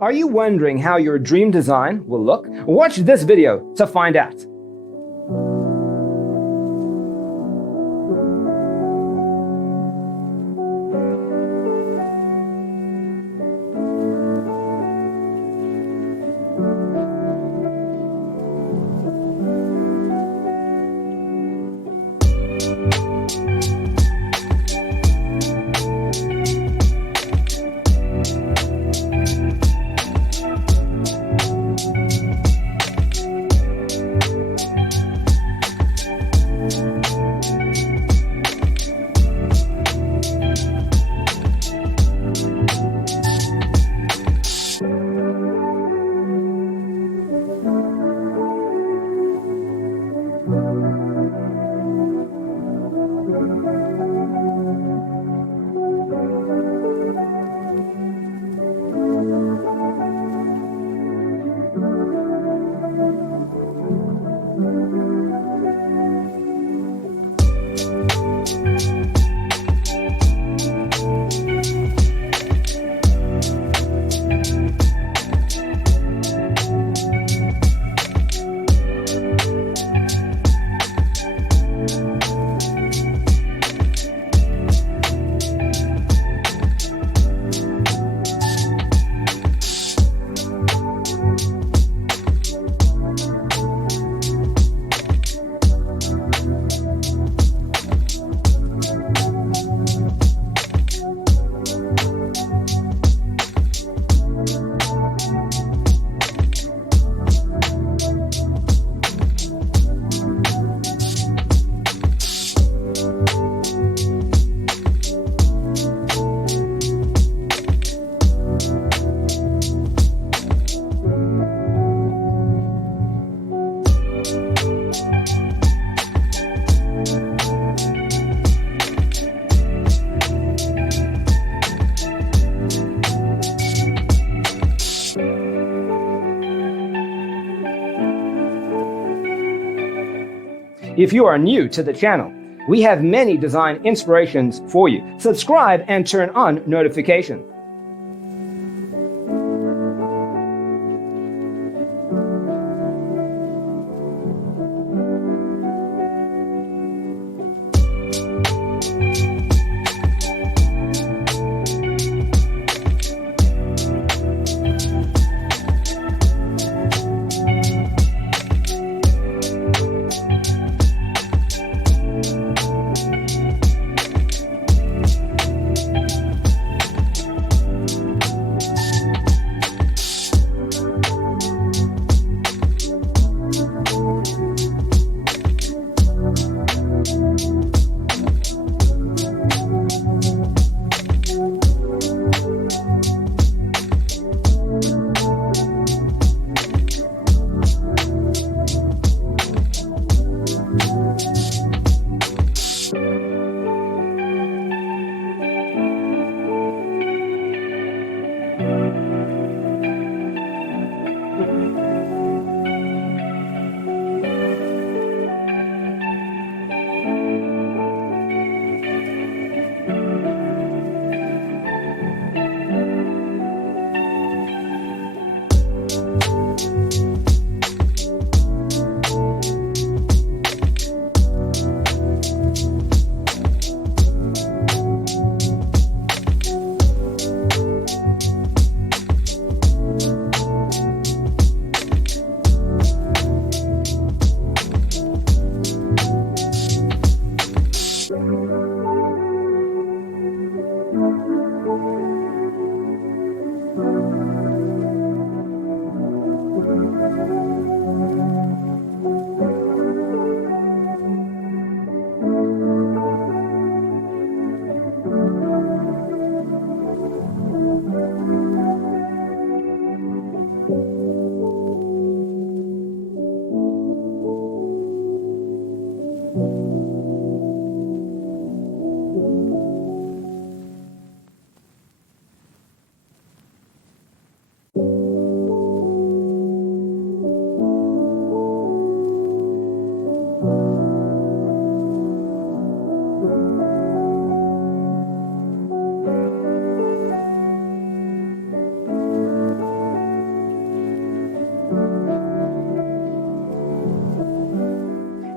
Are you wondering how your dream design will look? Watch this video to find out. If you are new to the channel, we have many design inspirations for you. Subscribe and turn on notifications.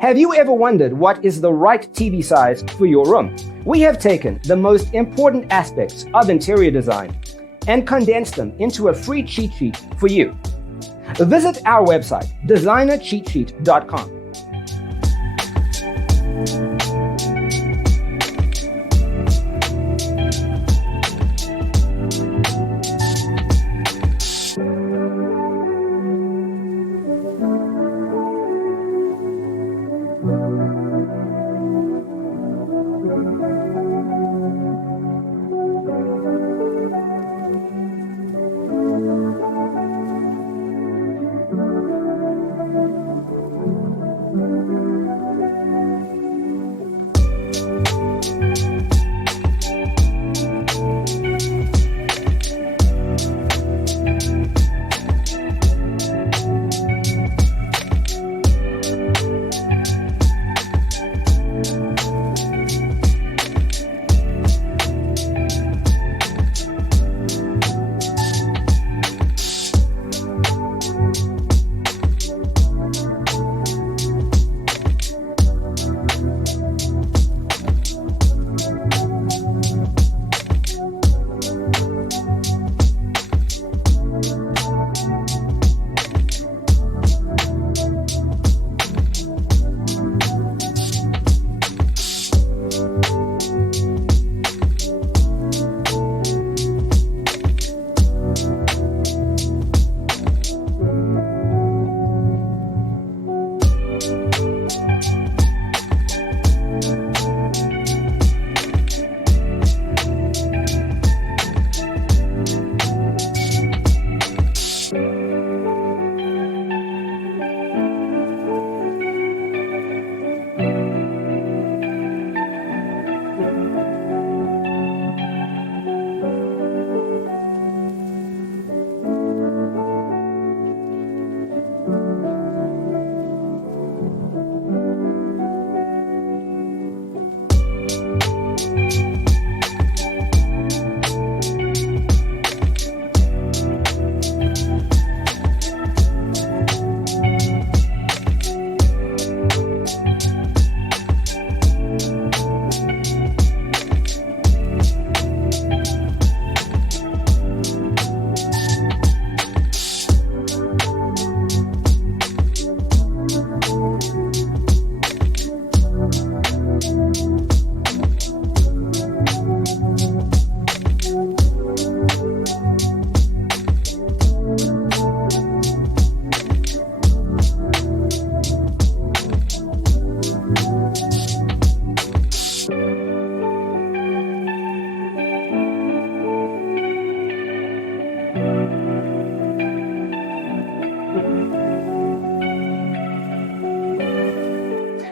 Have you ever wondered what is the right TV size for your room? We have taken the most important aspects of interior design and condensed them into a free cheat sheet for you. Visit our website, designercheatsheet.com.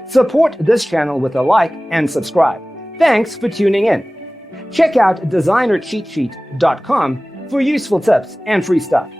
Support this channel with a like and subscribe. Thanks for tuning in. Check out designercheatsheet.com for useful tips and free stuff.